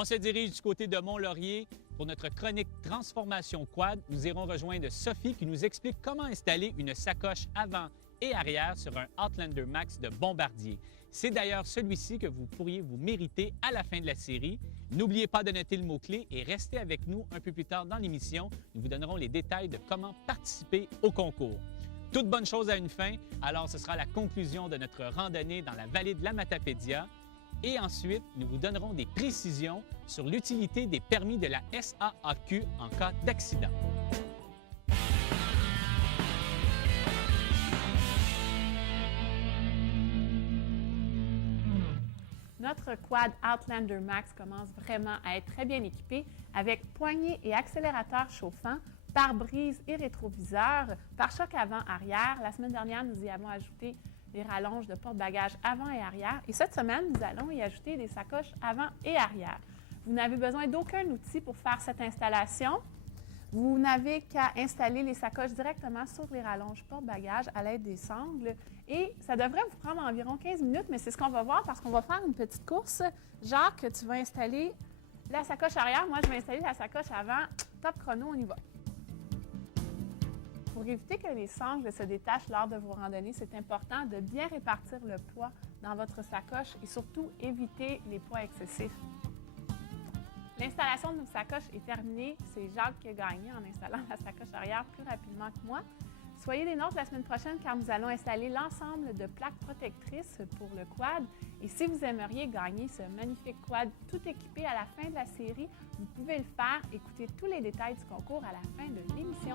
On se dirige du côté de Mont-Laurier. Pour notre chronique Transformation Quad, nous irons rejoindre Sophie qui nous explique comment installer une sacoche avant et arrière sur un Outlander Max de Bombardier. C'est d'ailleurs celui-ci que vous pourriez vous mériter à la fin de la série. N'oubliez pas de noter le mot-clé et restez avec nous un peu plus tard dans l'émission. Nous vous donnerons les détails de comment participer au concours. Toute bonne chose a une fin, alors ce sera la conclusion de notre randonnée dans la vallée de la Matapédia. Et ensuite, nous vous donnerons des précisions sur l'utilité des permis de la SAAQ en cas d'accident. Notre quad Outlander Max commence vraiment à être très bien équipé avec poignée et accélérateur chauffant, pare-brise et rétroviseur, pare-choc avant-arrière. La semaine dernière, nous y avons ajouté des rallonges de porte-bagages avant et arrière. Et cette semaine, nous allons y ajouter des sacoches avant et arrière. Vous n'avez besoin d'aucun outil pour faire cette installation. Vous n'avez qu'à installer les sacoches directement sur les rallonges porte-bagages à l'aide des sangles. Et ça devrait vous prendre environ 15 minutes, mais c'est ce qu'on va voir parce qu'on va faire une petite course. Jacques, tu vas installer la sacoche arrière. Moi, je vais installer la sacoche avant. Top chrono, on y va. Pour éviter que les sangles se détachent lors de vos randonnées, c'est important de bien répartir le poids dans votre sacoche et surtout éviter les poids excessifs. L'installation de nos sacoches est terminée. C'est Jacques qui a gagné en installant la sacoche arrière plus rapidement que moi. Soyez des nôtres la semaine prochaine car nous allons installer l'ensemble de plaques protectrices pour le quad. Et si vous aimeriez gagner ce magnifique quad tout équipé à la fin de la série, vous pouvez le faire. Écoutez tous les détails du concours à la fin de l'émission.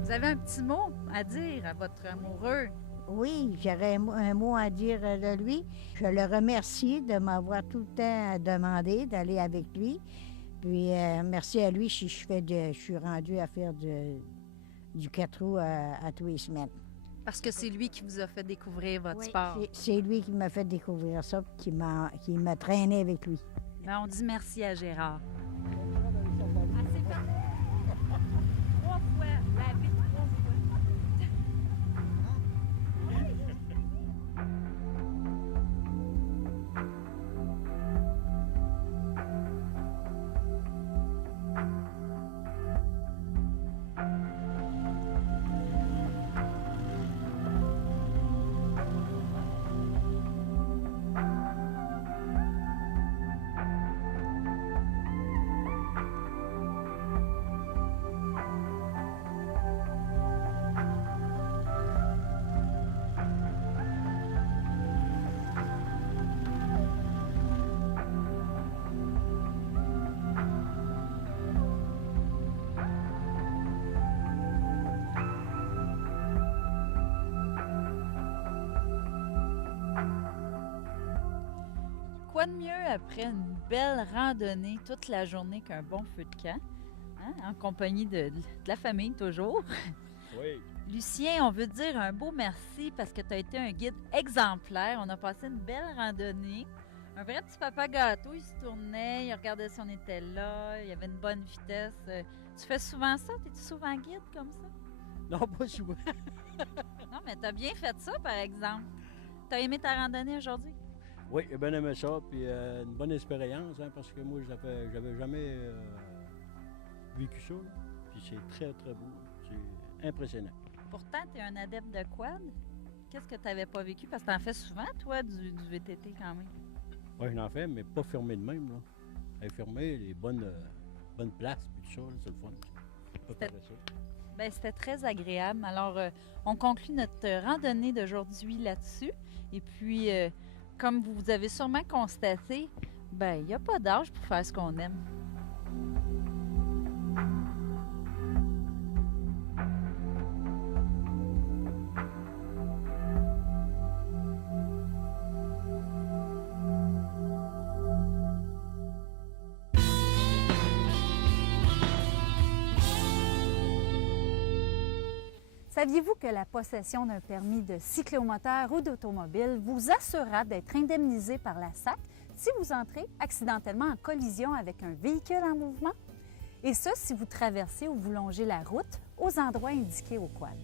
Vous avez un petit mot à dire à votre amoureux? Oui, j'aurais un mot à dire de lui. Je le remercie de m'avoir tout le temps demandé d'aller avec lui. Puis merci à lui si je suis rendue à faire du 4 roues à tous les semaines. Parce que c'est lui qui vous a fait découvrir votre Oui, sport. c'est lui qui m'a fait découvrir ça, qui m'a traîné avec lui. Ben, on dit merci à Gérard. Quoi de mieux après une belle randonnée toute la journée qu'un bon feu de camp, hein? En compagnie de la famille toujours. Oui. Lucien, on veut te dire un beau merci parce que tu as été un guide exemplaire. On a passé une belle randonnée. Un vrai petit papa gâteau, il se tournait, il regardait si on était là, il y avait une bonne vitesse. Tu fais souvent ça? T'es-tu souvent guide comme ça? Non, pas souvent. Non, mais t'as bien fait ça, par exemple. T'as aimé ta randonnée aujourd'hui? Oui, j'ai bien aimé ça, puis une bonne expérience, hein, parce que moi, j'avais jamais vécu ça. Là. Puis c'est très, très beau. C'est impressionnant. Pourtant, tu es un adepte de quad. Qu'est-ce que tu n'avais pas vécu? Parce que tu en fais souvent, toi, du VTT quand même. Oui, j'en fais, mais pas fermé de même. Là. Elle est fermée, les bonnes places, puis tout ça, là, c'est le fun. Pas faire ça. Bien, c'était très agréable. Alors, on conclut notre randonnée d'aujourd'hui là-dessus. Et puis, comme vous avez sûrement constaté, bien, il n'y a pas d'âge pour faire ce qu'on aime. Saviez-vous que la possession d'un permis de cyclomoteur ou d'automobile vous assurera d'être indemnisé par la SAC si vous entrez accidentellement en collision avec un véhicule en mouvement? Et ce, si vous traversez ou vous longez la route aux endroits indiqués au quad.